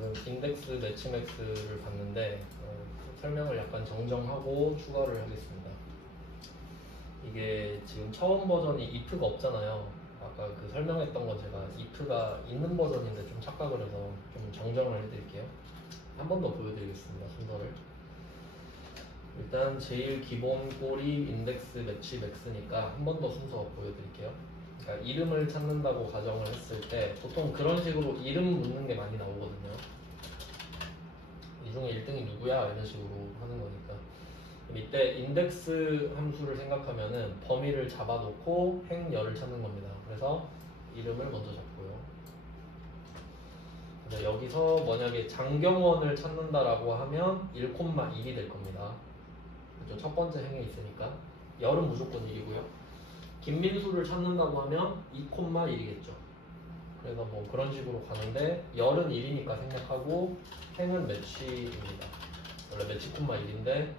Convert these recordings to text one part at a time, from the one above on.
방금 인덱스 매치맥스를 봤는데 설명을 약간 정정하고 추가를 하겠습니다. 이게 지금 처음 버전이 if가 없잖아요. 아까 그 설명했던 건 제가 if가 있는 버전인데 좀 착각을 해서 좀 정정을 해드릴게요. 한 번 더 보여드리겠습니다. 순서를. 일단 제일 기본 꼴이 인덱스 매치 맥스니까 한 번 더 순서 보여드릴게요. 그러니까 이름을 찾는다고 가정을 했을 때 보통 그런 식으로 이름 묻는 게 많이 나오거든요. 이 중에 1등이 누구야? 이런 식으로 하는 거니까. 이때 인덱스 함수를 생각하면은 범위를 잡아놓고 행열을 찾는 겁니다. 그래서 이름을 먼저 잡고요. 그래서 여기서 만약에 장경원을 찾는다라고 하면 1,1이 될 겁니다. 그렇죠? 첫 번째 행에 있으니까 열은 무조건 1이고요. 김민수를 찾는다고 하면 2,1이겠죠. 그래서 뭐 그런 식으로 가는데 열은 1이니까 생략하고 행은 매치입니다. 원래 매치 콤마 1인데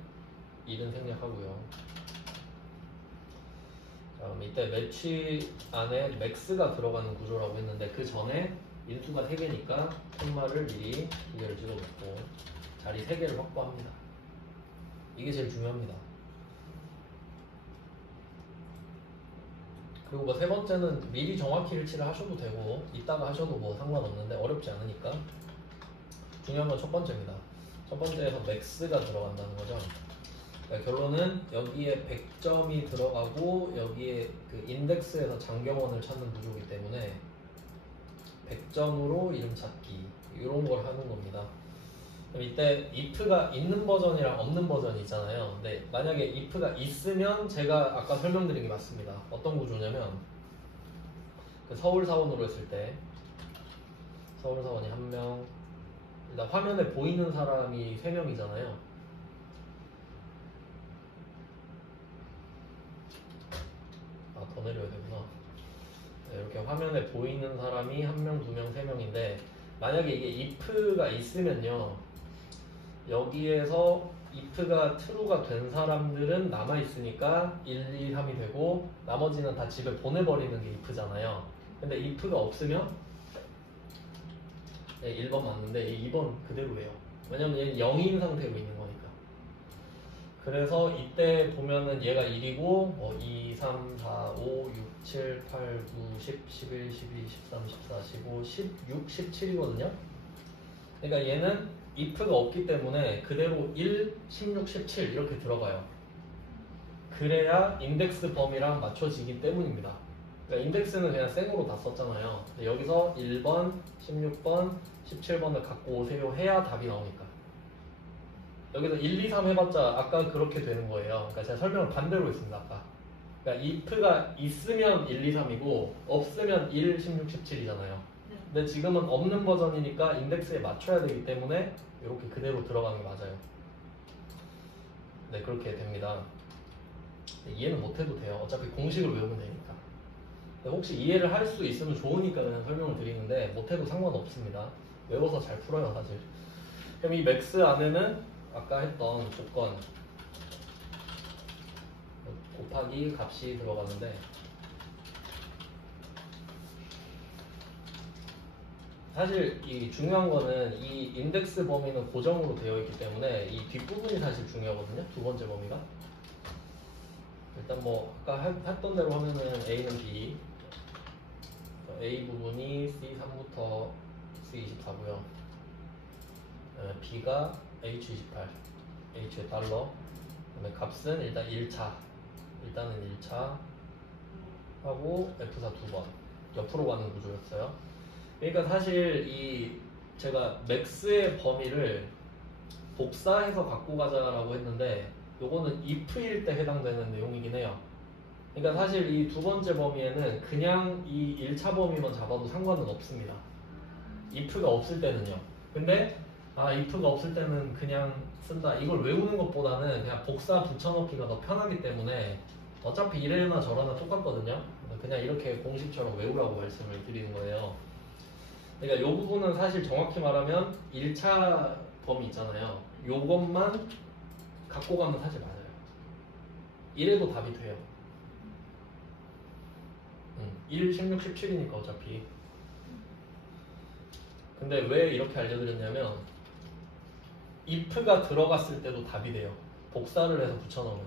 1은 생략하고요. 자, 그럼 이때 매치 안에 맥스가 들어가는 구조라고 했는데 그 전에 인수가 3개니까 콤마를 미리 2개를 찍어놓고 자리 3개를 확보합니다. 이게 제일 중요합니다. 그리고 뭐 세 번째는 미리 정확히 일치를 하셔도 되고 이따가 하셔도 뭐 상관없는데 어렵지 않으니까 중요한 건 첫 번째입니다. 첫 번째에서 맥스가 들어간다는 거죠. 그러니까 결론은 여기에 100점이 들어가고 여기에 그 인덱스에서 장경원을 찾는 구조이기 때문에 100점으로 이름 찾기 이런 걸 하는 겁니다. 그럼 이때 if가 있는 버전이랑 없는 버전이 있잖아요. 근데 만약에 if가 있으면 제가 아까 설명드린 게 맞습니다. 어떤 구조냐면 그 서울사원으로 했을 때 서울사원이 1명, 일단 화면에 보이는 사람이 3명이잖아요. 더 내려야 되구나. 네, 이렇게 화면에 보이는 사람이 1명, 2명, 3명인데 만약에 이게 if가 있으면요 여기에서 if가 true가 된 사람들은 남아있으니까 1, 2, 3이 되고 나머지는 다 집에 보내버리는 게 if잖아요. 근데 if가 없으면 네, 1번 맞는데 2번 그대로예요. 왜냐면 얘는 0인 상태로 있는 거니까. 그래서 이때 보면은 얘가 1이고 뭐 2, 3, 4, 5, 6, 7, 8, 9, 10, 11, 12, 13, 14, 15, 16, 17이거든요. 그러니까 얘는 if가 없기 때문에 그대로 1, 16, 17 이렇게 들어가요. 그래야 인덱스 범위랑 맞춰지기 때문입니다. 그러니까 인덱스는 그냥 생으로 다 썼잖아요. 근데 여기서 1번, 16번, 17번을 갖고 오세요 해야 답이 나오니까. 여기서 1, 2, 3 해봤자 아까 그렇게 되는 거예요. 그러니까 제가 설명을 반대로 했습니다. 아까. 그러니까 if가 있으면 1, 2, 3이고 없으면 1, 16, 17이잖아요. 근데 지금은 없는 버전이니까 인덱스에 맞춰야 되기 때문에 이렇게 그대로 들어가는 게 맞아요. 네, 그렇게 됩니다. 이해는 못해도 돼요. 어차피 공식을 외우면 되니까. 혹시 이해를 할 수 있으면 좋으니까 그냥 설명을 드리는데 못해도 상관없습니다. 외워서 잘 풀어요 사실. 그럼 이 맥스 안에는 아까 했던 조건 곱하기 값이 들어가는데 사실 이 중요한 거는 이 인덱스 범위는 고정으로 되어 있기 때문에 이 뒷부분이 사실 중요하거든요. 두 번째 범위가. 일단 뭐 아까 했던 대로 하면은 A는 B, A 부분이 C3부터 C24고요. B가 H28, H의 달러. 그다음에 값은 일단 1차, 일단은 1차 하고 F사 2번 옆으로 가는 구조였어요. 그러니까 사실 이 제가 맥스의 범위를 복사해서 갖고 가자라고 했는데 요거는 if일 때 해당되는 내용이긴 해요. 그러니까 사실 이 두 번째 범위에는 그냥 이 1차 범위만 잡아도 상관은 없습니다. if가 없을 때는요. 근데 if가 없을 때는 그냥 쓴다. 이걸 외우는 것보다는 그냥 복사 붙여넣기가 더 편하기 때문에 어차피 이래나 저래나 똑같거든요. 그냥 이렇게 공식처럼 외우라고 말씀을 드리는 거예요. 그러니까 이 부분은 사실 정확히 말하면 1차 범위 있잖아요. 요것만 갖고 가면 사실 맞아요. 이래도 답이 돼요. 1, 16, 17이니까 어차피. 근데 왜 이렇게 알려드렸냐면 if가 들어갔을 때도 답이 돼요. 복사를 해서 붙여넣으면.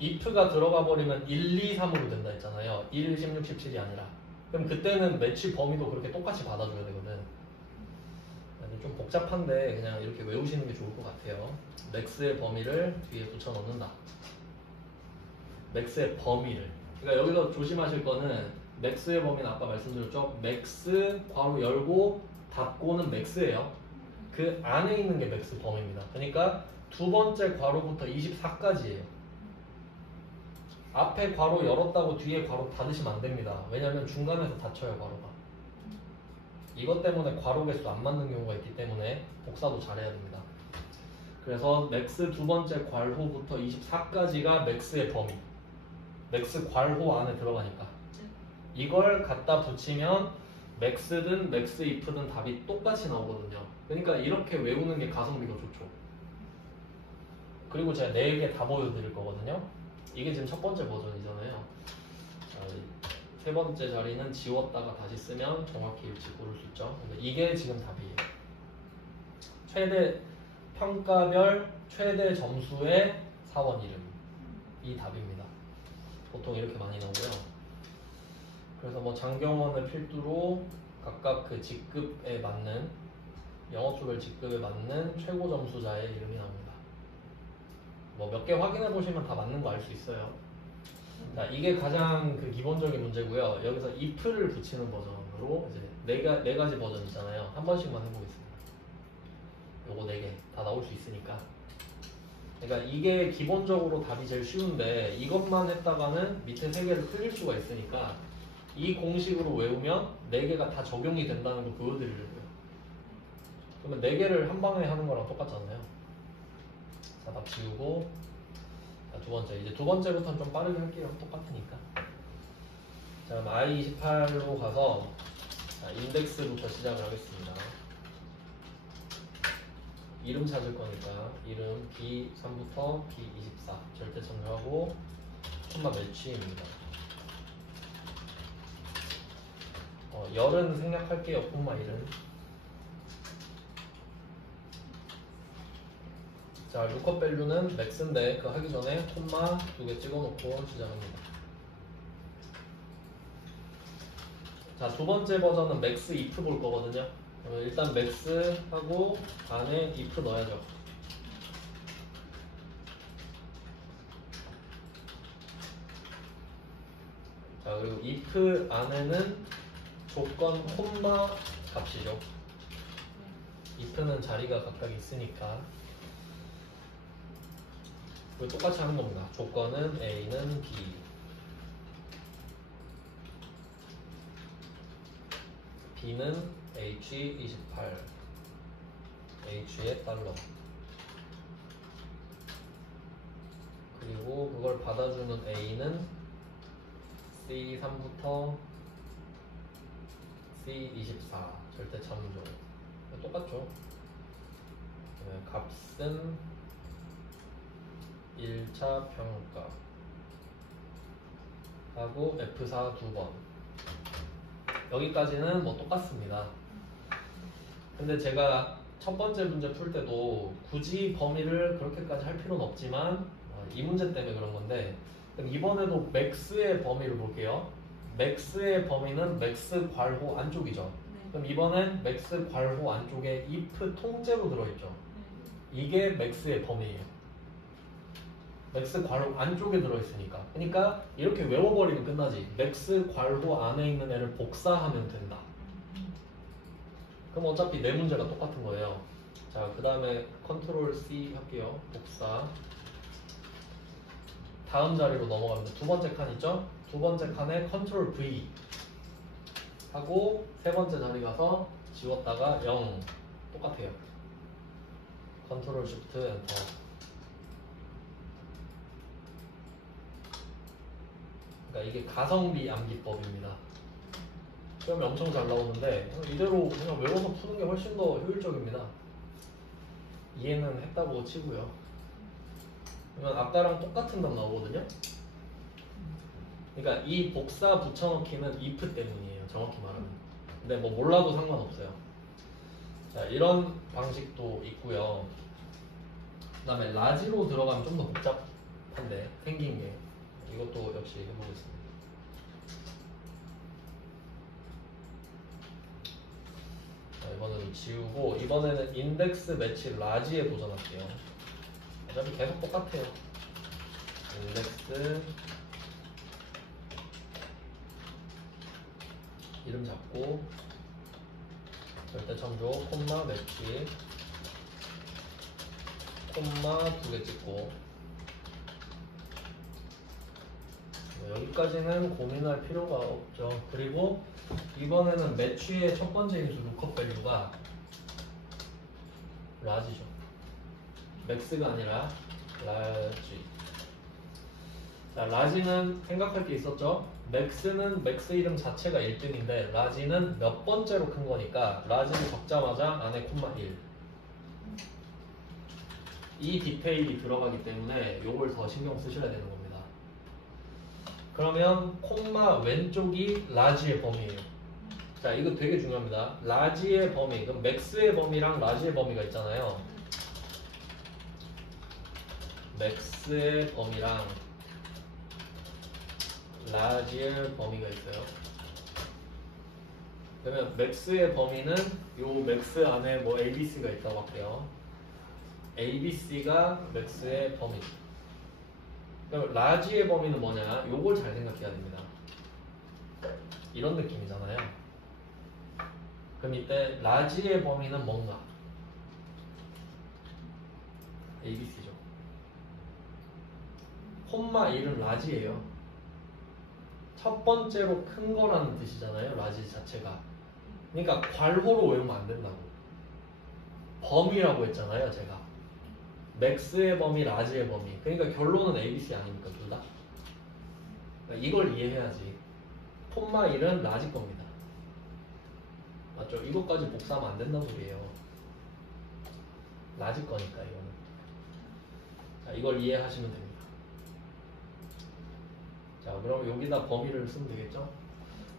if가 들어가 버리면 1, 2, 3으로 된다 했잖아요. 1, 16, 17이 아니라. 그럼 그때는 매치 범위도 그렇게 똑같이 받아줘야 되거든. 좀 복잡한데 그냥 이렇게 외우시는 게 좋을 것 같아요. 맥스의 범위를 뒤에 붙여 넣는다. 맥스의 범위를. 그러니까 여기서 조심하실 거는 맥스의 범위는 아까 말씀드렸죠. 맥스 괄호 열고 닫고는 맥스예요. 그 안에 있는 게 맥스 범위입니다. 그러니까 두 번째 괄호부터 24까지예요. 앞에 괄호 열었다고 뒤에 괄호 닫으시면 안 됩니다. 왜냐하면 중간에서 닫혀요, 괄호가. 이것 때문에 괄호 개수 안 맞는 경우가 있기 때문에 복사도 잘해야 됩니다. 그래서 맥스 두 번째 괄호부터 24까지가 맥스의 범위. 맥스 괄호 안에 들어가니까. 이걸 갖다 붙이면 맥스든 맥스 if든 답이 똑같이 나오거든요. 그러니까 이렇게 외우는 게 가성비가 좋죠. 그리고 제가 4개 다 보여드릴 거거든요. 이게 지금 첫 번째 버전이잖아요. 자, 세 번째 자리는 지웠다가 다시 쓰면 정확히 일치 고를 수 있죠. 근데 이게 지금 답이에요. 최대 평가별 최대 점수의 사원 이름. 이 답입니다. 보통 이렇게 많이 나오고요. 그래서 뭐 장경원을 필두로 각각 그 직급에 맞는 영어초별 직급에 맞는 최고 점수자의 이름이 나옵니다. 뭐 몇 개 확인해 보시면 다 맞는 거 알 수 있어요. 자, 이게 가장 그 기본적인 문제고요. 여기서 if를 붙이는 버전으로 이제 네 가지 버전 있잖아요. 한 번씩만 해보겠습니다. 요거 4개 다 나올 수 있으니까. 그러니까 이게 기본적으로 답이 제일 쉬운데 이것만 했다가는 밑에 3개를 틀릴 수가 있으니까 이 공식으로 외우면 4개가 다 적용이 된다는 걸 보여드리려고요. 그러면 4개를 한 방에 하는 거랑 똑같잖아요. 자, 답 지우고. 자, 두 번째. 이제 두 번째부터는 좀 빠르게 할게요. 똑같으니까. 자, 그럼 I28로 가서 자, 인덱스부터 시작을 하겠습니다. 이름 찾을 거니까 이름 B3부터 B24 절대 참조하고 콤마 매치입니다. 열은 생략할게요. 콤마 1은. 자, 루컵 밸류는 맥스인데 그거 하기 전에 콤마 2개 찍어놓고 시작합니다. 자, 두 번째 버전은 맥스 if 볼 거거든요. 그러면 일단 맥스 하고 안에 if 넣어야죠. 자, 그리고 if 안에는 조건 콤마 값이죠. if는 자리가 각각 있으니까 이거 똑같이 하는 겁니다. 조건은 A는 B, B는 H28, H의 달러. 그리고 그걸 받아주는 A는 C3부터 C24 절대 참조. 똑같죠. 값은 1차 평가 하고 F4 2번. 여기까지는 뭐 똑같습니다. 근데 제가 첫 번째 문제 풀 때도 굳이 범위를 그렇게까지 할 필요는 없지만 이 문제 때문에 그런 건데, 그럼 이번에도 맥스의 범위를 볼게요. 맥스의 범위는 맥스 괄호 안쪽이죠. 네. 그럼 이번엔 맥스 괄호 안쪽에 if 통째로 들어있죠. 이게 맥스의 범위예요. 맥스 괄호 안쪽에 들어있으니까. 그러니까 이렇게 외워버리면 끝나지. 맥스 괄호 안에 있는 애를 복사하면 된다. 그럼 어차피 네 문제가 똑같은 거예요. 자, 그 다음에 컨트롤 C 할게요. 복사. 다음 자리로 넘어갑니다. 두 번째 칸 있죠? 두 번째 칸에 컨트롤 V 하고 세 번째 자리 가서 지웠다가 0 똑같아요. 컨트롤 쉬프트 엔터. 그러니까 이게 가성비 암기법입니다. 시험이 엄청 잘 나오는데 이대로 그냥 외워서 푸는 게 훨씬 더 효율적입니다. 이해는 했다고 치고요. 그러면 아까랑 똑같은 답 나오거든요. 그러니까 이 복사 붙여넣기는 if 때문이에요. 정확히 말하면. 근데 뭐 몰라도 상관없어요. 자, 이런 방식도 있고요. 그 다음에 라지로 들어가면 좀 더 복잡한데 생긴 게 이것도 역시 해보겠습니다. 자, 이번에는 지우고 이번에는 인덱스 매치 라지에 도전할게요. 어차피 계속 똑같아요. 인덱스 이름 잡고 절대참조 콤마 매치 콤마 2개 찍고 여기까지는 고민할 필요가 없죠. 그리고 이번에는 매치의 첫 번째 인수 루컵 밸류가 라지죠. 맥스가 아니라 라지. 자, 라지는 생각할 게 있었죠. 맥스는 맥스 이름 자체가 1등인데 라지는 몇 번째로 큰 거니까 라지를 적자마자 안에 콤마 1. 이 디테일이 들어가기 때문에 요걸 더 신경 쓰셔야 되는 겁니다. 그러면 콤마 왼쪽이 라지의 범위예요. 자, 이거 되게 중요합니다. 라지의 범위, 그럼 맥스의 범위랑 라지의 범위가 있잖아요. 맥스의 범위랑 라지의 범위가 있어요. 그러면 맥스의 범위는 요 맥스 안에 뭐 ABC가 있다고 할게요. ABC가 맥스의 범위. 그럼 라지의 범위는 뭐냐? 요걸 잘 생각해야 됩니다. 이런 느낌이잖아요. 그럼 이때 라지의 범위는 뭔가? ABC죠. 콤마 1은 라지예요. 첫 번째로 큰 거라는 뜻이잖아요. 라지 자체가. 그러니까 괄호로 외우면 안 된다고. 범위라고 했잖아요. 제가. 맥스의 범위, 라지의 범위. 그러니까 결론은 ABC 아닙니까? 둘 다? 그러니까 이걸 이해해야지. 콤마 1은 라지 겁니다. 맞죠? 이것까지 복사하면 안 된다는 소리예요. 라지 거니까 이거는. 자, 이걸 이해하시면 됩니다. 자, 그럼 여기다 범위를 쓰면 되겠죠?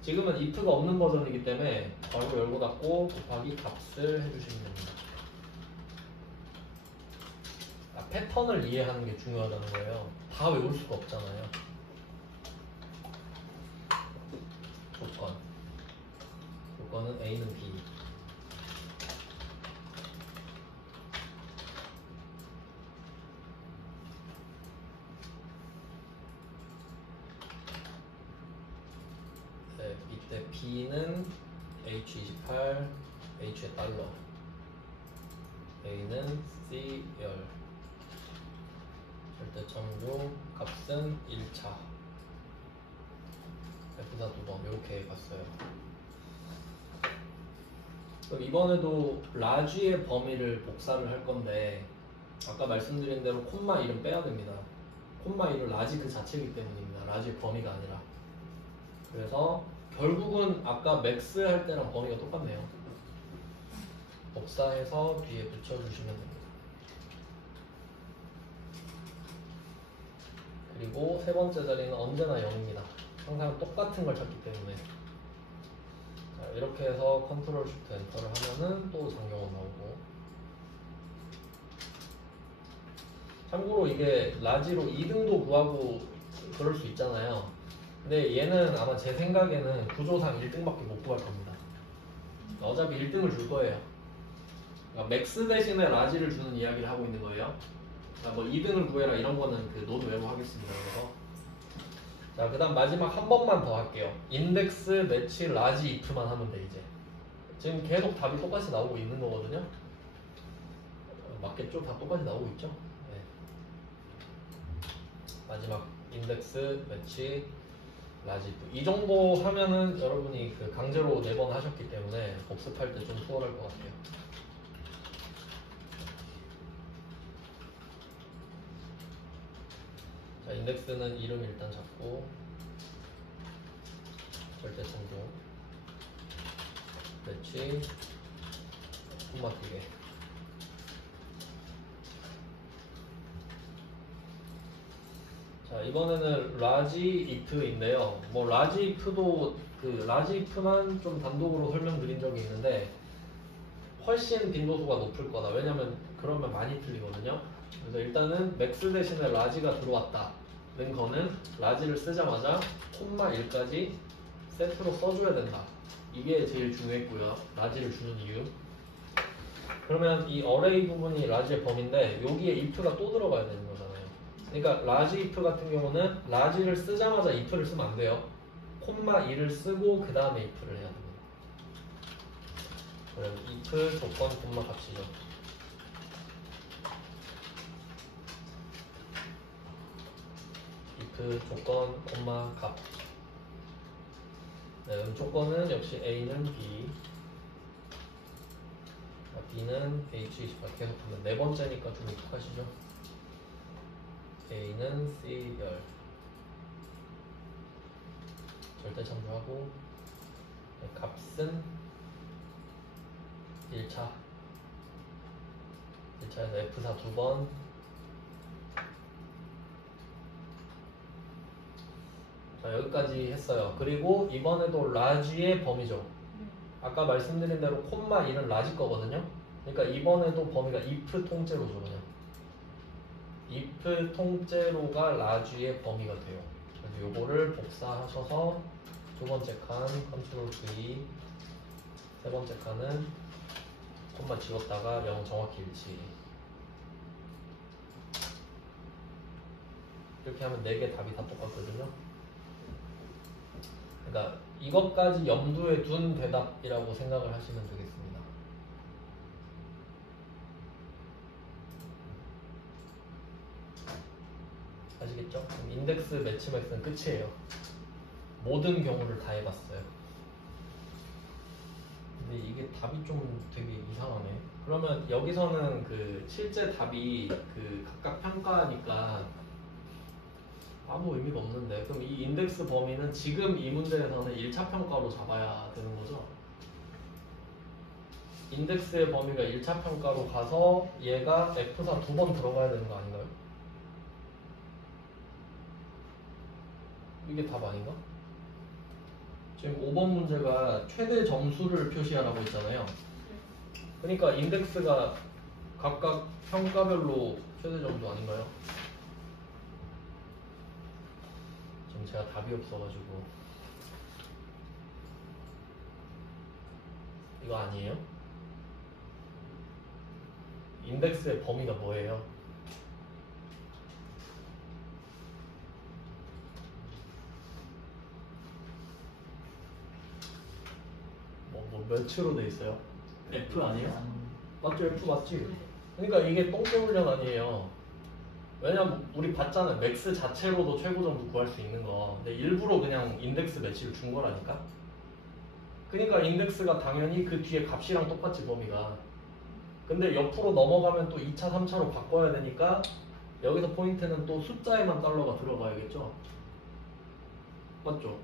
지금은 if가 없는 버전이기 때문에 괄호 열고 닫고 곱하기 값을 해주시면 됩니다. 패턴을 이해하는 게 중요하다는 거예요. 다 외울 수가 없잖아요. 조건은 A는 B. 네, 이때 B는 H28, H의 달러, A는 C열, 절대참조 값은 1차, F사 2번 이렇게 갔어요. 그럼 이번에도 라지의 범위를 복사를 할 건데 아까 말씀드린 대로 콤마 1은 빼야 됩니다. 콤마 1은 라지 그 자체이기 때문입니다. 라지의 범위가 아니라. 그래서 결국은 아까 맥스 할 때랑 범위가 똑같네요. 복사해서 뒤에 붙여주시면 됩니다. 그리고 세 번째 자리는 언제나 0입니다. 항상 똑같은 걸 찾기 때문에. 자, 이렇게 해서 컨트롤 쉬프트 엔터를 하면은 또 정경원 나오고. 참고로 이게 라지로 2등도 구하고 그럴 수 있잖아요. 근데 얘는 아마 제 생각에는 구조상 1등밖에 못 구할 겁니다. 어차피 1등을 줄 거예요. 그러니까 맥스 대신에 라지를 주는 이야기를 하고 있는 거예요. 뭐 2등을 구해라 이런 거는 그 노드 외고 하겠습니다. 그래서 자, 그 다음 마지막 한 번만 더 할게요. 인덱스 매치 라지 if만 하면 돼. 이제 지금 계속 답이 똑같이 나오고 있는 거거든요. 맞겠죠? 다 똑같이 나오고 있죠? 네. 마지막 인덱스 매치 라지 if 이 정도 하면은 여러분이 그 강제로 4번 하셨기 때문에 복습할 때 좀 수월할 것 같아요. 자, 인덱스는 이름 일단 잡고 절대참조 매치 콤마 2개. 자, 이번에는 라지 if인데요. 뭐 라지 if도 그 라지 if만 좀 단독으로 설명드린 적이 있는데 훨씬 빈도수가 높을 거다. 왜냐면 그러면 많이 틀리거든요. 그래서 일단은 맥스 대신에 라지가 들어왔다 는 거는 라지를 쓰자마자 콤마 1까지 세트로 써줘야 된다. 이게 제일 중요했고요. 라지를 주는 이유. 그러면 이 어레이 부분이 라지의 범위인데 여기에 if가 또 들어가야 되는 거잖아요. 그러니까 라지 if 같은 경우는 라지를 쓰자마자 if를 쓰면 안 돼요. 콤마 2를 쓰고 그 다음에 if를 해야 됩니다. 그래서 if 조건 콤마 값이죠. if 조건 콤마 값. 네, 조건은 역시 A는 B, B는 H28 계속하면 네 번째니까 좀 익숙하시죠? A는 C열 절대 참조하고 네, 값은 1차에서 F4 2번 자 여기까지 했어요. 그리고 이번에도 라지의 범위죠. 아까 말씀드린 대로 콤마 1은 라지 거거든요. 그러니까 이번에도 범위가 if 통째로죠. 그냥 if 통째로가 라지의 범위가 돼요. 그래서 요거를 복사하셔서 두 번째 칸 컨트롤 V, 세 번째 칸은 콤마 지웠다가 0 정확히 일치. 이렇게 하면 4개 답이 다 똑같거든요. 그러니까 이것까지 염두에 둔 대답이라고 생각을 하시면 되겠습니다. 아시겠죠? 그럼 인덱스 매치 맥스는 끝이에요. 모든 경우를 다 해봤어요. 근데 이게 답이 좀 되게 이상하네. 그러면 여기서는 그 실제 답이 그 각각 평가하니까 아무 의미가 없는데, 그럼 이 인덱스 범위는 지금 이 문제에서는 1차 평가로 잡아야 되는 거죠? 인덱스의 범위가 1차 평가로 가서 얘가 F4 2번 들어가야 되는 거 아닌가요? 이게 답 아닌가? 지금 5번 문제가 최대 점수를 표시하라고 했잖아요. 그러니까 인덱스가 각각 평가별로 최대 점수 아닌가요? 지금 제가 답이 없어가지고 이거 아니에요? 인덱스의 범위가 뭐예요? 뭐 몇으로 돼 있어요? F 아니에요? 맞죠? F 맞지? 그러니까 이게 똥개 훈련 아니에요. 왜냐면 우리 봤잖아요. 맥스 자체로도 최고 점수 구할 수 있는 거. 근데 일부러 그냥 인덱스 매치를 준 거라니까. 그러니까 인덱스가 당연히 그 뒤에 값이랑 똑같이 범위가. 근데 옆으로 넘어가면 또 2차, 3차로 바꿔야 되니까 여기서 포인트는 또 숫자에만 달러가 들어가야겠죠. 맞죠?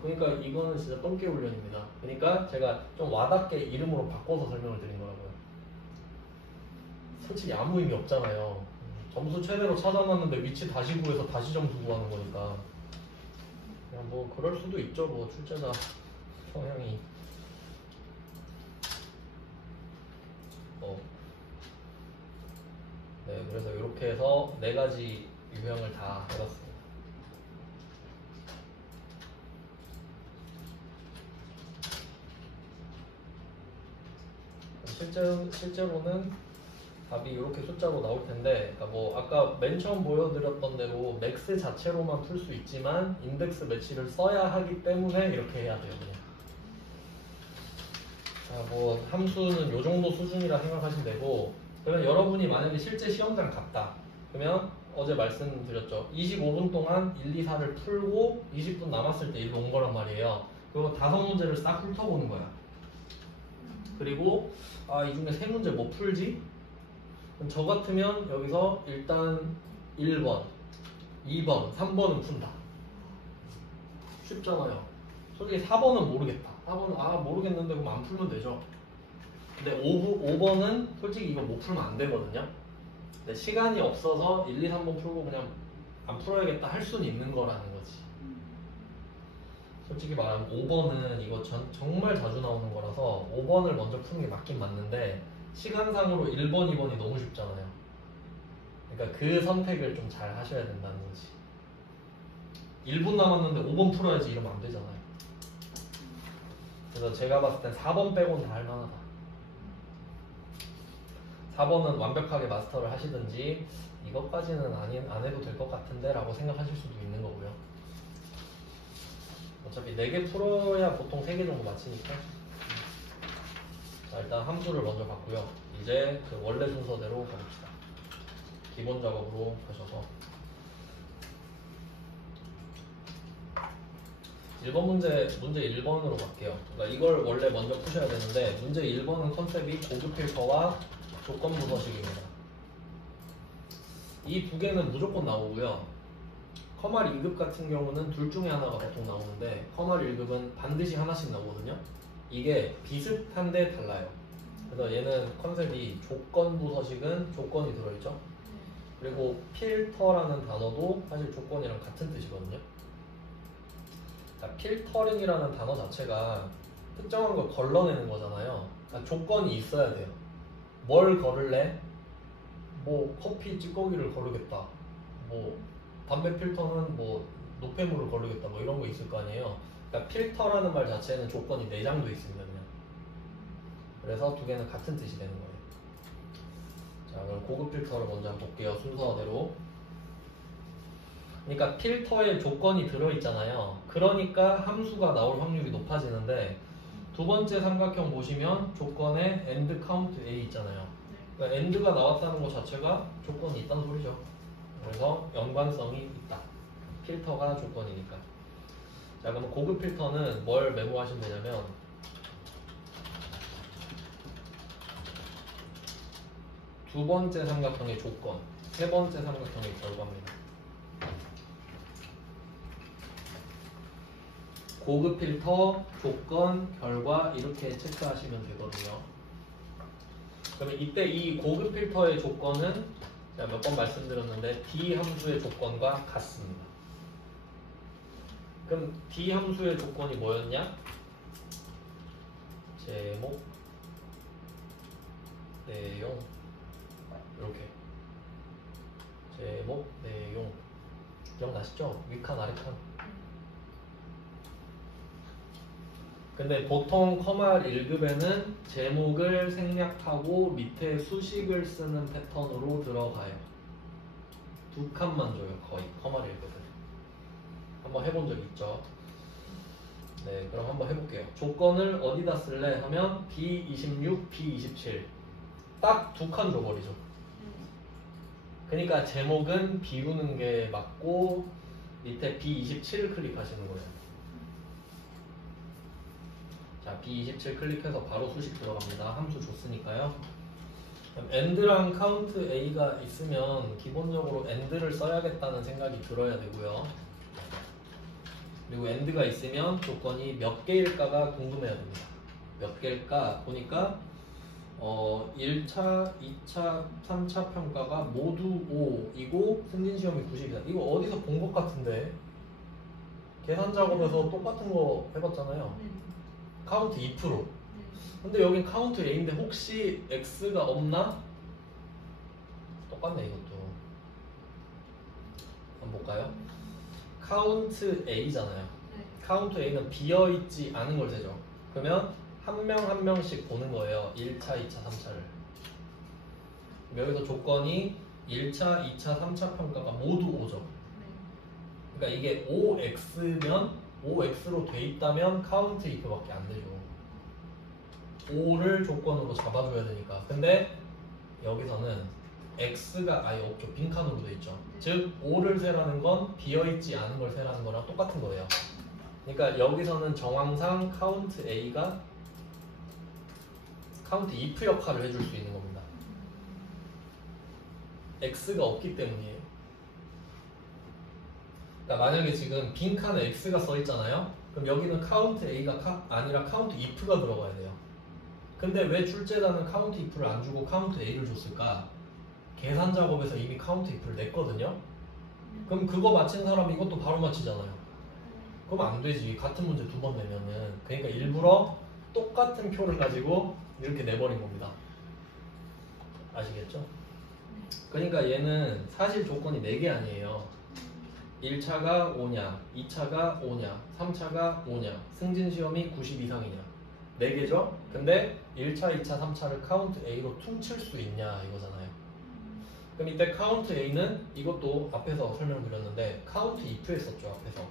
그러니까 이거는 진짜 똥개 훈련입니다. 그러니까 제가 좀 와닿게 이름으로 바꿔서 설명을 드린 거라고요. 솔직히 아무 의미 없잖아요. 점수 최대로 찾아놨는데 위치 다시 구해서 다시 점수 구하는 거니까 그냥 뭐 그럴 수도 있죠. 뭐 출제자 성향이 네, 그래서 이렇게 해서 4가지 유형을 다 해봤습니다. 실제로는 답이 이렇게 숫자로 나올 텐데, 그러니까 뭐 아까 맨 처음 보여드렸던 대로 맥스 자체로만 풀 수 있지만 인덱스 매치를 써야 하기 때문에 이렇게 해야 돼요. 그냥. 자, 뭐 함수는 요 정도 수준이라 생각하시면 되고, 그러면 여러분이 만약에 실제 시험장 갔다. 그러면 어제 말씀드렸죠. 25분 동안 1, 2, 4를 풀고 20분 남았을 때 일로 온 거란 말이에요. 그리고 5문제를 싹 훑어보는 거야. 그리고 이 중에 3문제 뭐 풀지? 그럼 저 같으면 여기서 일단 1번, 2번, 3번은 푼다. 쉽잖아요. 솔직히 4번은 모르겠다. 4번은 모르겠는데 그럼 안 풀면 되죠. 근데 5번은 솔직히 이거 못 풀면 안 되거든요. 근데 시간이 없어서 1, 2, 3번 풀고 그냥 안 풀어야겠다 할 수는 있는 거라는 거지. 솔직히 말하면 5번은 이거 정말 자주 나오는 거라서 5번을 먼저 푸는 게 맞긴 맞는데 시간상으로 1번, 2번이 너무 쉽잖아요. 그러니까 그 선택을 좀 잘 하셔야 된다는 거지. 1분 남았는데 5번 풀어야지 이러면 안 되잖아요. 그래서 제가 봤을 땐 4번 빼고는 다 할만하다. 4번은 완벽하게 마스터를 하시든지 이것까지는 안 해도 될 것 같은데 라고 생각하실 수도 있는 거고요. 어차피 4개 풀어야 보통 3개 정도 맞히니까. 자, 일단 함수를 먼저 봤고요. 이제 그 원래 순서대로 가봅시다. 기본 작업으로 가셔서 1번 문제 1번으로 갈게요. 그러니까 이걸 원래 먼저 푸셔야 되는데 문제 1번은 컨셉이 고급 필터와 조건 부서식입니다. 이 두 개는 무조건 나오고요. 커말 2급 같은 경우는 둘 중에 하나가 보통 나오는데 커말 1급은 반드시 하나씩 나오거든요. 이게 비슷한데 달라요. 그래서 얘는 컨셉이 조건 부서식은 조건이 들어있죠. 그리고 필터라는 단어도 사실 조건이랑 같은 뜻이거든요. 필터링이라는 단어 자체가 특정한 걸 걸러내는 거잖아요. 그러니까 조건이 있어야 돼요. 뭘 걸을래? 뭐 커피 찌꺼기를 거르겠다. 뭐 담배 필터는 뭐 노폐물을 거르겠다. 뭐 이런 거 있을 거 아니에요. 그러니까 필터라는 말 자체에는 조건이 내장도 있습니다. 그냥. 그래서 두 개는 같은 뜻이 되는 거예요. 자, 그럼 고급 필터를 먼저 볼게요. 순서대로. 그러니까 필터에 조건이 들어있잖아요. 그러니까 함수가 나올 확률이 높아지는데 두 번째 삼각형 보시면 조건에 end count a 있잖아요. 그러니까 end가 나왔다는 것 자체가 조건이 있다는 소리죠. 그래서 연관성이 있다. 필터가 조건이니까. 자, 그럼 고급 필터는 뭘 메모하시면 되냐면 두 번째 삼각형의 조건, 세 번째 삼각형의 결과입니다. 고급 필터, 조건, 결과 이렇게 체크하시면 되거든요. 그러면 이때 이 고급 필터의 조건은 제가 몇 번 말씀드렸는데 D 함수의 조건과 같습니다. 그럼 D 함수의 조건이 뭐였냐? 제목, 내용 이렇게 제목, 내용 기억나시죠? 윗칸, 아래칸. 근데 보통 커말 1급에는 제목을 생략하고 밑에 수식을 쓰는 패턴으로 들어가요. 두 칸만 줘요. 거의 커말 1급은. 한번 해본 적 있죠? 네, 그럼 한번 해볼게요. 조건을 어디다 쓸래 하면 B26, B27 딱 두 칸 줘버리죠. 그러니까 제목은 비우는 게 맞고 밑에 B27 클릭하시는 거예요. 자, B27 클릭해서 바로 수식 들어갑니다. 함수 줬으니까요. end랑 count a가 있으면 기본적으로 end를 써야겠다는 생각이 들어야 되고요. 그리고 end가 있으면 조건이 몇 개일까가 궁금해야 됩니다. 몇 개일까 보니까 1차, 2차, 3차 평가가 모두 5이고 승진시험이 90이다. 이거 어디서 본 것 같은데 계산 작업에서 똑같은 거 해봤잖아요. 카운트 2%. 근데 여긴 카운트 A인데 혹시 X가 없나? 똑같네 이것도. 한번 볼까요? 카운트 A잖아요. 카운트 A는 비어있지 않은 걸 세죠. 그러면 한 명 한 명씩 보는 거예요. 1차, 2차, 3차를. 여기서 조건이 1차, 2차, 3차 평가가 모두 5죠. 그러니까 이게 5X면 5X로 돼 있다면 카운트 if밖에 안 되죠. 5를 조건으로 잡아줘야 되니까. 근데 여기서는 X가 아예 없죠. 빈칸으로 돼 있죠. 즉 5를 세라는 건 비어있지 않은 걸 세라는 거랑 똑같은 거예요. 그러니까 여기서는 정황상 카운트 A가 카운트 if 역할을 해줄 수 있는 겁니다. X가 없기 때문이에요. 그러니까 만약에 지금 빈칸에 X가 써 있잖아요. 그럼 여기는 카운트 A가 아니라 카운트 if가 들어가야 돼요. 근데 왜 출제자는 카운트 if를 안 주고 카운트 A를 줬을까? 계산 작업에서 이미 카운트 if를 냈거든요. 그럼 그거 맞힌 사람이 이것도 바로 맞히잖아요. 그럼 안 되지. 같은 문제 두 번 내면은. 그러니까 일부러 똑같은 표를 가지고 이렇게 내버린 겁니다. 아시겠죠? 그러니까 얘는 사실 조건이 4개 아니에요. 1차가 5냐, 2차가 5냐, 3차가 5냐, 승진 시험이 90 이상이냐. 4개죠? 근데 1차, 2차, 3차를 카운트 A로 퉁칠 수 있냐 이거잖아요. 그럼 이때 카운트 A는 이것도 앞에서 설명드렸는데 카운트 if 했었죠, 앞에서.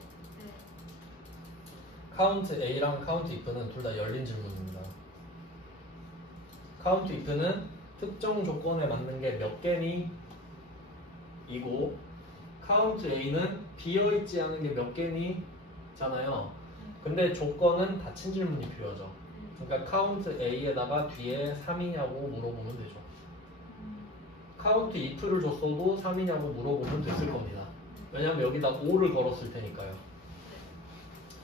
카운트 A랑 카운트 if는 둘 다 열린 질문입니다. 카운트 if는 특정 조건에 맞는 게 몇 개니? 이고 카운트 A는 비어있지 않은 게 몇 개니? 잖아요. 근데 조건은 닫힌 질문이 필요하죠. 그러니까 카운트 A에다가 뒤에 3이냐고 물어보면 되죠. 카운트 if를 줬어도 3이냐고 물어보면 됐을 겁니다. 왜냐면 여기다 5를 걸었을 테니까요.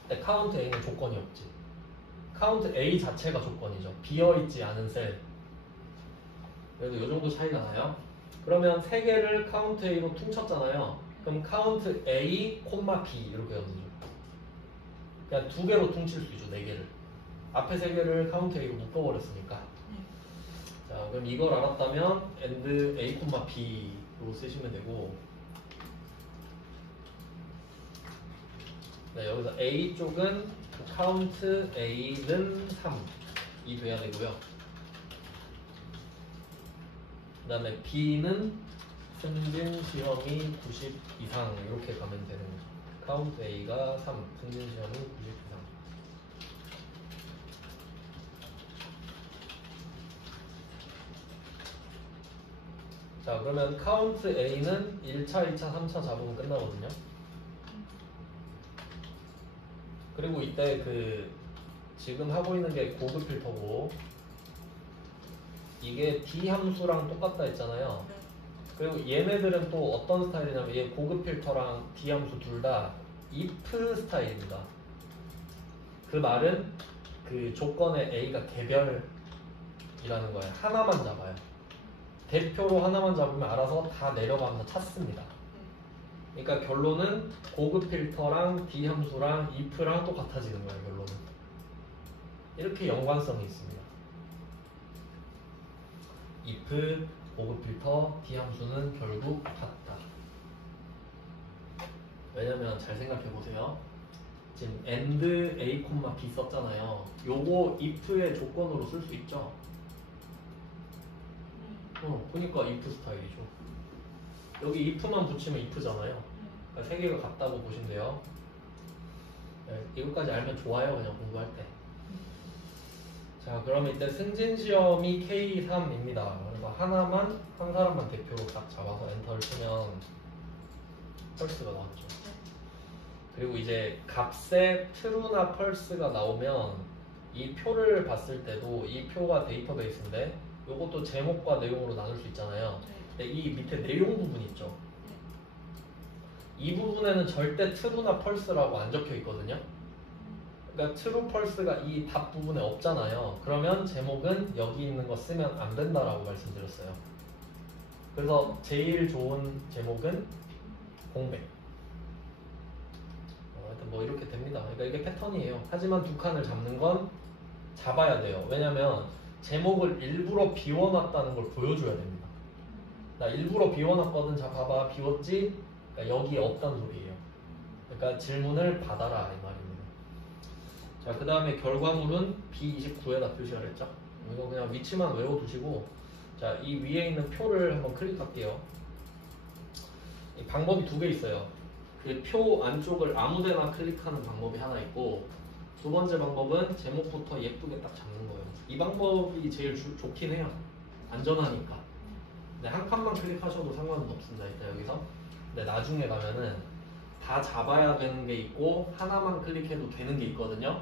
근데 카운트 A는 조건이 없지. 카운트 A 자체가 조건이죠. 비어있지 않은 셀. 그래도 이 정도 차이가 나요. 그러면 3개를 카운트 A로 퉁쳤잖아요. 그럼 카운트 A, B 이렇게 하면 되죠. 그냥 2개로 퉁칠 수 있죠. 4개를. 앞에 3개를 카운트 A로 묶어버렸으니까. 자, 그럼 이걸 알았다면 and A, B로 쓰시면 되고, 네, 여기서 A 쪽은 카운트 A는 3이 돼야 되고요. 그 다음에 B는 승진 시험이 90 이상 이렇게 가면 되는 거죠. 카운트 A가 3, 승진 시험이 90 이상. 자, 그러면 카운트 A는 1차, 2차, 3차 잡으면 끝나거든요. 그리고 이때 지금 하고 있는 게 고급 필터고 이게 D 함수랑 똑같다 했잖아요. 그리고 얘네들은 또 어떤 스타일이냐면 얘 고급 필터랑 D 함수 둘 다 if 스타일입니다. 그 말은 그 조건의 A가 개별이라는 거예요. 하나만 잡아요. 대표로 하나만 잡으면 알아서 다 내려가면서 찾습니다. 그러니까 결론은 고급 필터랑 D 함수랑 if랑 똑같아지는 거예요. 결론은 이렇게 연관성이 있습니다. if, 고급 필터, D 함수는 결국 같다. 왜냐면 잘 생각해 보세요. 지금 and A, B 썼잖아요. 요거 if의 조건으로 쓸 수 있죠. 그러니까 if 스타일이죠. 여기 if만 붙이면 if잖아요. 그러니까 세 개가 같다고 보시면 돼요. 네, 이것까지 알면 좋아요. 그냥 공부할 때. 자, 그러면 이때 승진 시험이 K3입니다. 그래서 한 사람만 대표로 딱 잡아서 엔터를 치면 펄스가 나왔죠. 그리고 이제 값에 true나 false가 나오면 이 표를 봤을 때도 이 표가 데이터베이스인데 이것도 제목과 내용으로 나눌 수 있잖아요. 근데 이 밑에 내용 부분 있죠. 이 부분에는 절대 true나 false라고 안 적혀 있거든요. 그러니까 true, false가 이 답 부분에 없잖아요. 그러면 제목은 여기 있는 거 쓰면 안 된다라고 말씀드렸어요. 그래서 제일 좋은 제목은 공백. 하여튼 뭐 이렇게 됩니다. 그러니까 이게 패턴이에요. 하지만 두 칸을 잡는 건 잡아야 돼요. 왜냐면 제목을 일부러 비워놨다는 걸 보여줘야 됩니다. 나 일부러 비워놨거든. 자, 봐봐. 비웠지? 그러니까 여기에 없다는 소리예요. 그러니까 질문을 받아라 이 말입니다. 자, 그 다음에 결과물은 B29에다 표시를 했죠. 이거 그냥 위치만 외워두시고, 자, 이 위에 있는 표를 한번 클릭할게요. 이 방법이 2개 있어요. 그 표 안쪽을 아무데나 클릭하는 방법이 하나 있고, 두 번째 방법은 제목부터 예쁘게 딱 잡는 거예요. 이 방법이 제일 좋긴 해요. 안전하니까. 근데 한 칸만 클릭하셔도 상관은 없습니다. 일단 여기서. 근데 나중에 가면은 다 잡아야 되는 게 있고 하나만 클릭해도 되는 게 있거든요.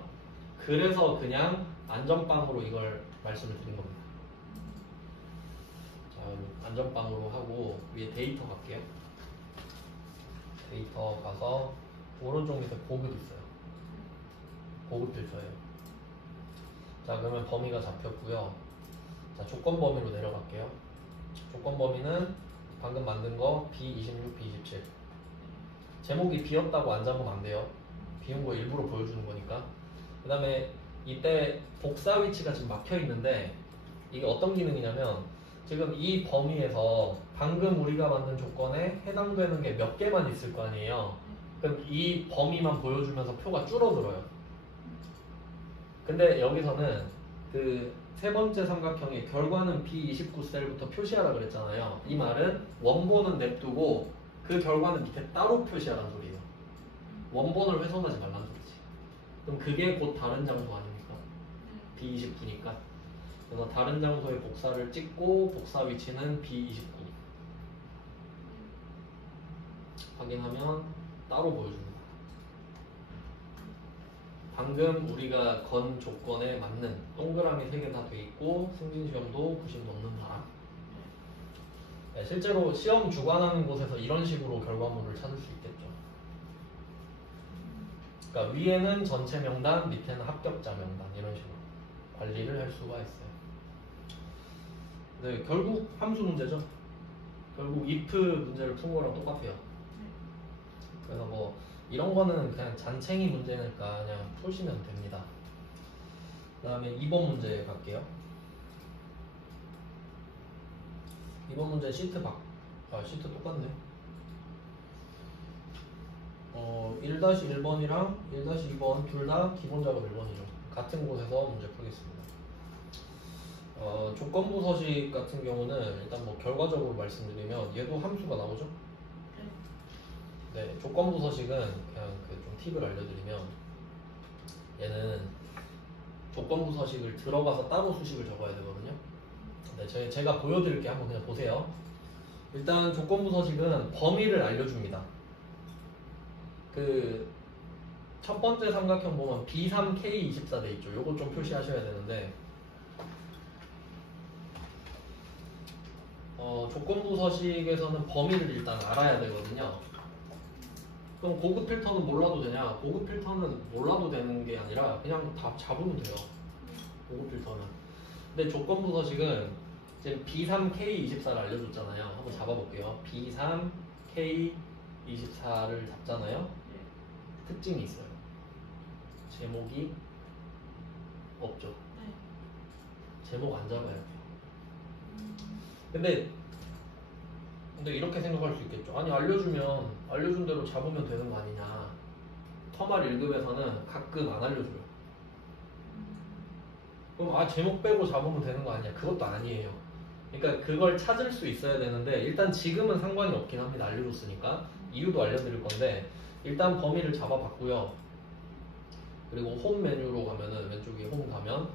그래서 그냥 안전빵으로 이걸 말씀을 드린 겁니다. 자, 안전빵으로 하고 위에 데이터 갈게요. 데이터 가서 오른쪽 밑에 고급 있어요. 고급 필터예요. 자, 그러면 범위가 잡혔고요. 자, 조건 범위로 내려갈게요. 조건 범위는 방금 만든 거 B26, B27. 제목이 비었다고 안 잡으면 안 돼요. 비운 거 일부러 보여주는 거니까. 그 다음에 이때 복사 위치가 지금 막혀 있는데 이게 어떤 기능이냐면 지금 이 범위에서 방금 우리가 만든 조건에 해당되는 게 몇 개만 있을 거 아니에요. 그럼 이 범위만 보여주면서 표가 줄어들어요. 근데 여기서는 그 세 번째 삼각형의 결과는 B29셀부터 표시하라 그랬잖아요. 이 말은 원본은 냅두고 그 결과는 밑에 따로 표시하라는 소리예요. 원본을 훼손하지 말라는 소리지. 그럼 그게 곧 다른 장소 아닙니까? B29니까. 그래서 다른 장소에 복사를 찍고 복사 위치는 B29 확인하면 따로 보여줍니다. 방금 우리가 건 조건에 맞는 동그라미 3개 다 돼 있고 승진시험도 90 넘는 사람. 네, 실제로 시험 주관하는 곳에서 이런 식으로 결과물을 찾을 수 있겠죠. 그러니까 위에는 전체 명단, 밑에는 합격자 명단 이런 식으로 관리를 할 수가 있어요. 네, 결국 함수 문제죠. 결국 if 문제를 푼 거랑 똑같아요. 그래서 뭐 이런 거는 그냥 잔챙이 문제니까 그냥 푸시면 됩니다. 그 다음에 2번 문제 갈게요. 2번 문제 시트 시트 똑같네. 1-1번이랑 1-2번 둘 다 기본 작업 1번이죠. 같은 곳에서 문제 풀겠습니다. 조건부 서식 같은 경우는 일단 뭐 결과적으로 말씀드리면 얘도 함수가 나오죠. 네, 조건부 서식은 그냥 그 좀 팁을 알려드리면 얘는 조건부 서식을 들어가서 따로 수식을 적어야 되거든요. 네, 제가 보여드릴게요. 한번 그냥 보세요. 일단 조건부 서식은 범위를 알려줍니다. 그 첫 번째 삼각형 보면 B3K24 돼 있죠. 요거 좀 표시하셔야 되는데 조건부 서식에서는 범위를 일단 알아야 되거든요. 그럼 고급 필터는 몰라도 되냐? 고급 필터는 몰라도 되는 게 아니라 그냥 다 잡으면 돼요. 고급 필터는. 근데 조건부 서식은 지금 B3K24를 알려줬잖아요. 한번 잡아볼게요. B3K24를 잡잖아요. 특징이 있어요. 제목이 없죠. 제목 안 잡아야 돼요. 근데 이렇게 생각할 수 있겠죠. 아니 알려준 대로 잡으면 되는 거 아니냐. 터말 1급에서는 가끔 안 알려줘요. 그럼 제목 빼고 잡으면 되는 거 아니야. 그것도 아니에요. 그러니까 그걸 찾을 수 있어야 되는데 일단 지금은 상관이 없긴 합니다. 알려줬으니까. 이유도 알려드릴 건데 일단 범위를 잡아봤고요. 그리고 홈 메뉴로 가면은 왼쪽에 홈 가면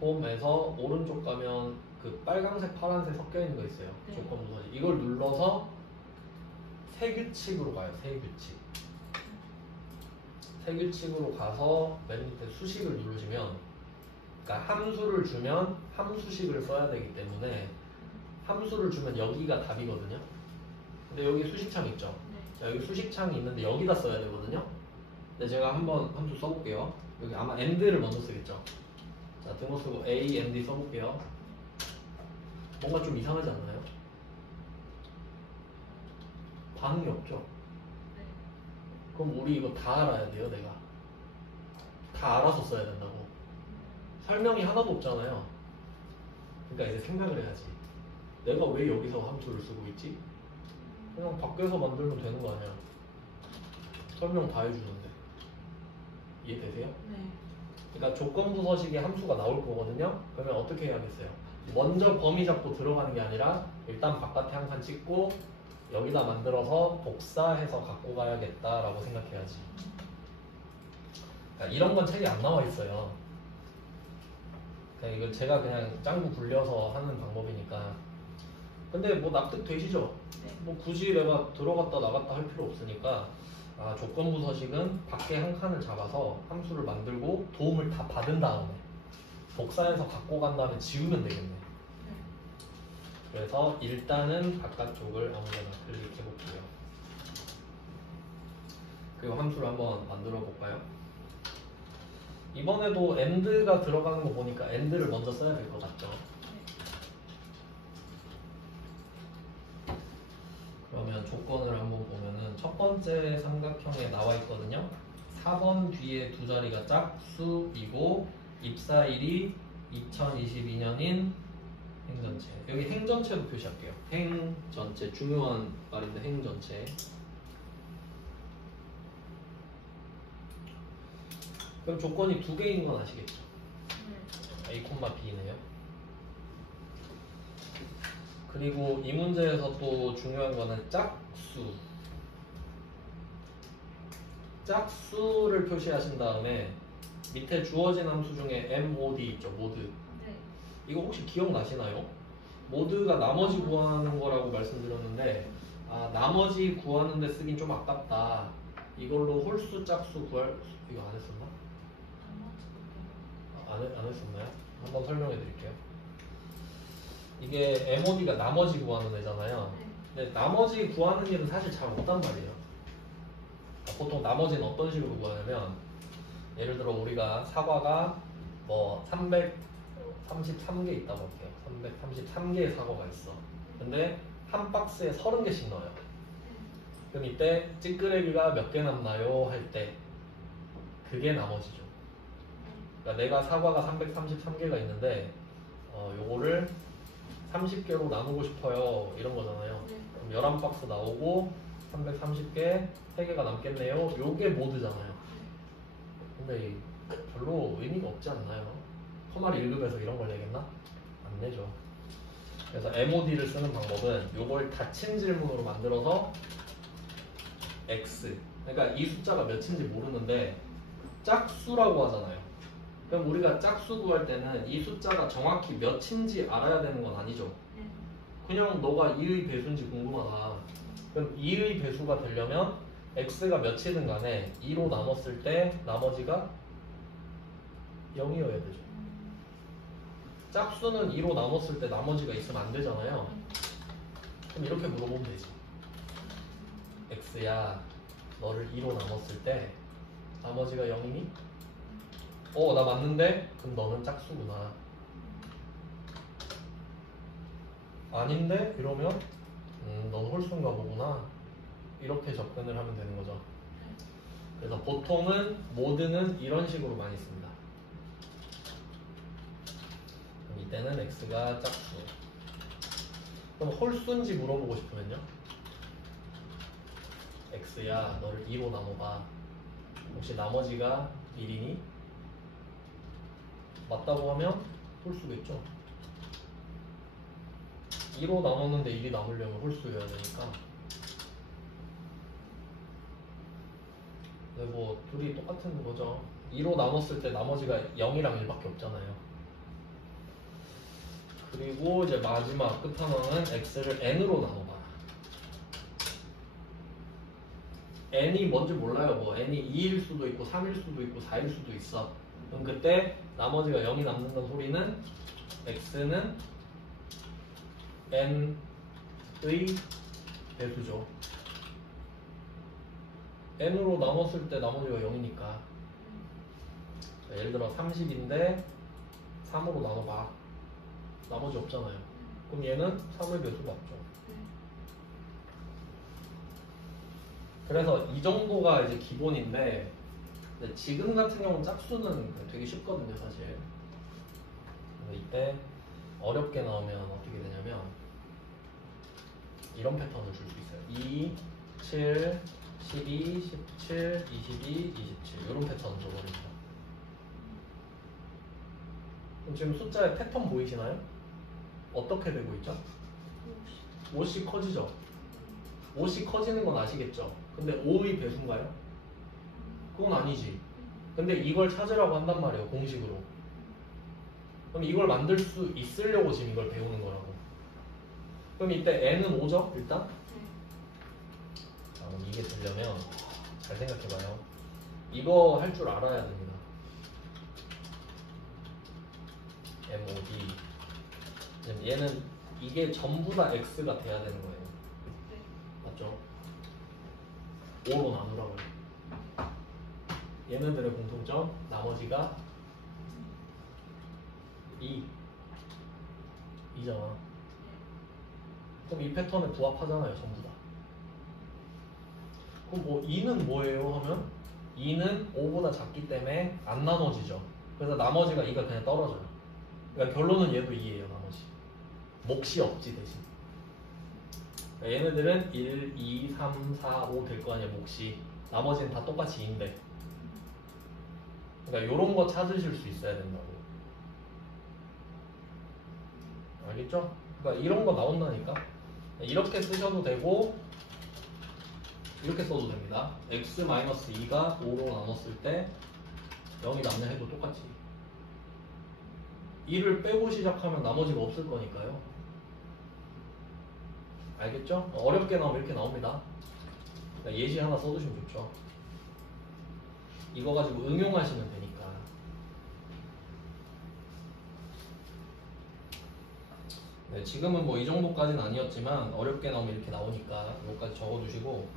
홈에서 오른쪽 가면 그 빨강색 파란색 섞여 있는 거 있어요. 네. 조건부 서식. 이걸 눌러서 새 규칙으로 가요. 새 규칙. 새 규칙으로 가서 맨 밑에 수식을 누르시면, 그러니까 함수를 주면 함수식을 써야 되기 때문에 함수를 주면 여기가 답이거든요. 근데 여기 수식창 있죠. 자, 여기 수식창이 있는데 여기다 써야 되거든요. 근데 제가 한번 함수 써볼게요. 여기 아마 and를 먼저 쓰겠죠. 자, 등호 쓰고 a, and 써볼게요. 뭔가 좀 이상하지 않나요? 반응이 없죠? 그럼 우리 이거 다 알아야 돼요, 내가. 다 알아서 써야 된다고. 설명이 하나도 없잖아요. 그러니까 이제 생각을 해야지. 내가 왜 여기서 함수를 쓰고 있지? 그냥 밖에서 만들면 되는 거 아니야. 설명 다 해주는데. 이해되세요? 네. 그러니까 조건부 서식에 함수가 나올 거거든요. 그러면 어떻게 해야겠어요? 먼저 범위 잡고 들어가는 게 아니라 일단 바깥에 한 칸 찍고 여기다 만들어서 복사해서 갖고 가야겠다라고 생각해야지. 그러니까 이런 건 책에 안 나와 있어요. 그냥 이거 제가 그냥 짱구 굴려서 하는 방법이니까. 근데 뭐 납득 되시죠? 네. 뭐 굳이 내가 들어갔다 나갔다 할 필요 없으니까 조건부 서식은 밖에 한 칸을 잡아서 함수를 만들고 도움을 다 받은 다음에 복사해서 갖고 간 다음에 지우면 되겠네. 그래서 일단은 바깥쪽을 아무데나 클릭해 볼게요. 그리고 함수를 한번 만들어 볼까요? 이번에도 and가 들어가는 거 보니까 and를 먼저 써야 될 것 같죠? 그러면 조건을 한번 보면은 첫 번째 삼각형에 나와 있거든요. 4번 뒤에 두 자리가 짝수이고 입사일이 2022년인 행전체. 여기 행전체도 표시할게요. 행전체 중요한 말인데 행전체. 그럼 조건이 두 개인 건 아시겠죠? A, B네요. 그리고 이 문제에서 또 중요한 거는 짝수. 짝수를 표시하신 다음에 밑에 주어진 함수 중에 MOD 있죠, 모드. 네. 이거 혹시 기억나시나요? 모드가 나머지 구하는 거라고 말씀드렸는데, 아, 나머지 구하는 데 쓰긴 좀 아깝다. 이걸로 홀수 짝수 구할 이거 안 했었나? 안 했었나요? 한번 설명해 드릴게요. 이게 MOD가 나머지 구하는 애잖아요. 근데 나머지 구하는 일은 사실 잘 없단 말이에요. 보통 나머지는 어떤 식으로 구하냐면, 예를 들어 우리가 사과가 뭐 333개 있다고 할게요. 333개의 사과가 있어. 근데 한 박스에 30개씩 넣어요. 그럼 이때 찌끄레기가 몇 개 남나요? 할 때 그게 나머지죠. 그러니까 내가 사과가 333개가 있는데 요거를 30개로 나누고 싶어요. 이런 거잖아요. 그럼 11박스 나오고 330개 3개가 남겠네요. 요게 모드잖아요. 근데 별로 의미가 없지 않나요? 커마리 1급에서 이런 걸 내겠나? 안 내죠. 그래서 MOD를 쓰는 방법은 요걸 닫힌 질문으로 만들어서 X, 그러니까 이 숫자가 몇인지 모르는데 짝수라고 하잖아요. 그럼 우리가 짝수 구할 때는 이 숫자가 정확히 몇인지 알아야 되는 건 아니죠. 그냥 너가 2의 배수인지 궁금하다. 그럼 2의 배수가 되려면 X가 몇이든 간에 2로 나눴을 때 나머지가 0이어야 되죠. 짝수는 2로 나눴을 때 나머지가 있으면 안 되잖아요. 그럼 이렇게 물어보면 되지. X야, 너를 2로 나눴을 때 나머지가 0이니? 나 맞는데? 그럼 너는 짝수구나. 아닌데? 이러면 넌 홀수인가 보구나. 이렇게 접근을 하면 되는 거죠. 그래서 보통은 모드는 이런 식으로 많이 씁니다. 그럼 이때는 X가 짝수. 그럼 홀수인지 물어보고 싶으면요, X야, 너를 2로 나눠봐. 혹시 나머지가 1이니? 맞다고 하면 홀수겠죠. 2로 나눴는데 1이 남으려면 홀수여야 되니까. 근데 뭐 둘이 똑같은 거죠. 2로 나눴을 때 나머지가 0이랑 1밖에 없잖아요. 그리고 이제 마지막 끝판왕은 X를 N으로 나눠봐라. N이 뭔지 몰라요. 뭐 N이 2일 수도 있고 3일 수도 있고 4일 수도 있어. 그럼 그때 나머지가 0이 남는다는 소리는 X는 N의 배수죠. N으로 나눴을 때 나머지가 0이니까. 예를 들어 30인데 3으로 나눠봐. 나머지 없잖아요. 그럼 얘는 3의 배수 맞죠. 그래서 이 정도가 이제 기본인데, 근데 지금 같은 경우는 짝수는 되게 쉽거든요, 사실. 이때 어렵게 나오면 어떻게 되냐면 이런 패턴을 줄 수 있어요. 2, 7, 12, 17, 22, 27 이런 패턴을 줘버립니다. 그럼 지금 숫자의 패턴 보이시나요? 어떻게 되고 있죠? 5씩 커지죠? 5씩 커지는 건 아시겠죠? 근데 5의 배수인가요? 그건 아니지. 근데 이걸 찾으라고 한단 말이에요, 공식으로. 그럼 이걸 만들 수 있으려고 지금 이걸 배우는 거라고. 그럼 이때 n은 5죠? 일단? 그럼 이게 되려면 잘 생각해봐요. 이거 할 줄 알아야 됩니다. MOD. 얘는 이게 전부 다 X가 돼야 되는 거예요. 맞죠? 5로 나누라고요. 얘네들의 공통점, 나머지가 2잖아. 그럼 이 패턴에 부합하잖아요, 전부 다. 그럼 뭐 2는 뭐예요 하면 2는 5보다 작기 때문에 안 나눠지죠. 그래서 나머지가 2가 그냥 떨어져요. 그러니까 결론은 얘도 2예요. 나머지 몫이 없지 대신. 그러니까 얘네들은 1, 2, 3, 4, 5 될 거 아니야 몫이. 나머지는 다 똑같이 2인데. 그러니까 요런 거 찾으실 수 있어야 된다고. 알겠죠? 그러니까 이런 거 나온다니까. 이렇게 쓰셔도 되고 이렇게 써도 됩니다. x-2가 5로 나눴을 때 0이 남냐 해도 똑같이 2를 빼고 시작하면 나머지가 없을 거니까요. 알겠죠? 어렵게 나오면 이렇게 나옵니다. 그러니까 예시 하나 써두시면 좋죠. 이거 가지고 응용하시면 되니까. 네, 지금은 뭐 이 정도까지는 아니었지만 어렵게 나오면 이렇게 나오니까 이거까지 적어두시고.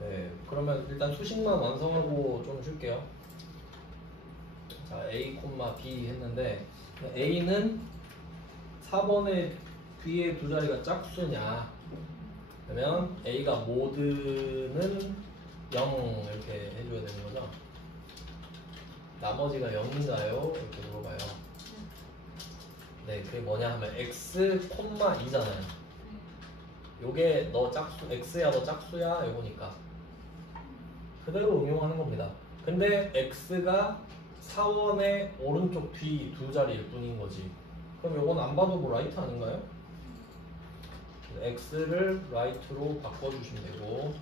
네, 그러면 일단 수식만 완성하고 좀 쉴게요. 자, A, B 했는데 A는 4번의 뒤에 두 자리가 짝수냐 그러면 A가 모드는 0 이렇게 해줘야 되는 거죠. 나머지가 0인가요? 이렇게 물어봐요. 네, 그게 뭐냐 하면 x, 2잖아요. 요게 너 짝수, x야 너 짝수야 요거니까 그대로 응용하는 겁니다. 근데 x가 4원의 오른쪽 뒤 두 자리일 뿐인 거지. 그럼 요건 안 봐도 뭐 라이트 아닌가요? x를 right로 바꿔주시면 되고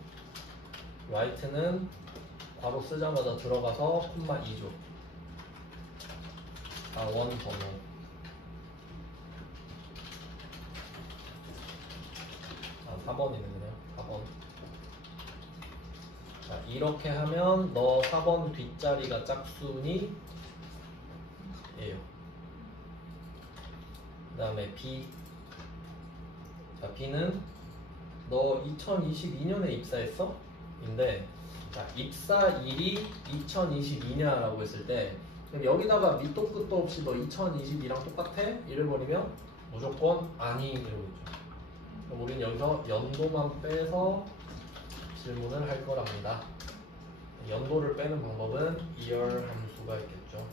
right는 바로 쓰자마자 들어가서 2죠. 4원 번호. 아, 4번이네 그냥 4번. 자, 이렇게 하면 너 4번 뒷자리가 짝수니 예요. 그 다음에 B. 자, B는 너 2022년에 입사했어? 인데 자, 입사일이 2022냐라고 했을 때 그럼 여기다가 밑도 끝도 없이 너 2022랑 똑같아? 이래버리면 무조건 아니 이러고 있죠. 그럼 우리는 여기서 연도만 빼서 질문을 할 거랍니다. 연도를 빼는 방법은 year 함수가 있겠죠.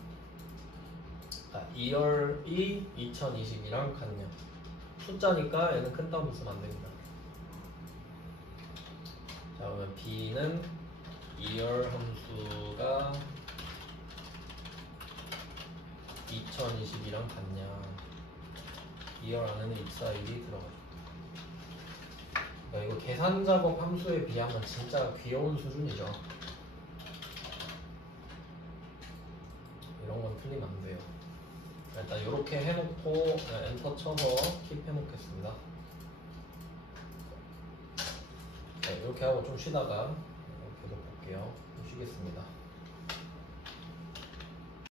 자, year이 2020이랑 같냐. 숫자니까 얘는 큰 따옴 쓰면 안 됩니다. 자, 그러면 B는 year 함수가 2020이랑 같냐. year 안에는 입사일이 들어가요. 그러니까 이거 계산 작업 함수에 비하면 진짜 귀여운 수준이죠. 이런 건 틀리면 안 돼요. 일단 이렇게 해놓고 엔터 쳐서 킵 해놓겠습니다. 네, 이렇게 하고 좀 쉬다가 계속 볼게요. 좀 쉬겠습니다.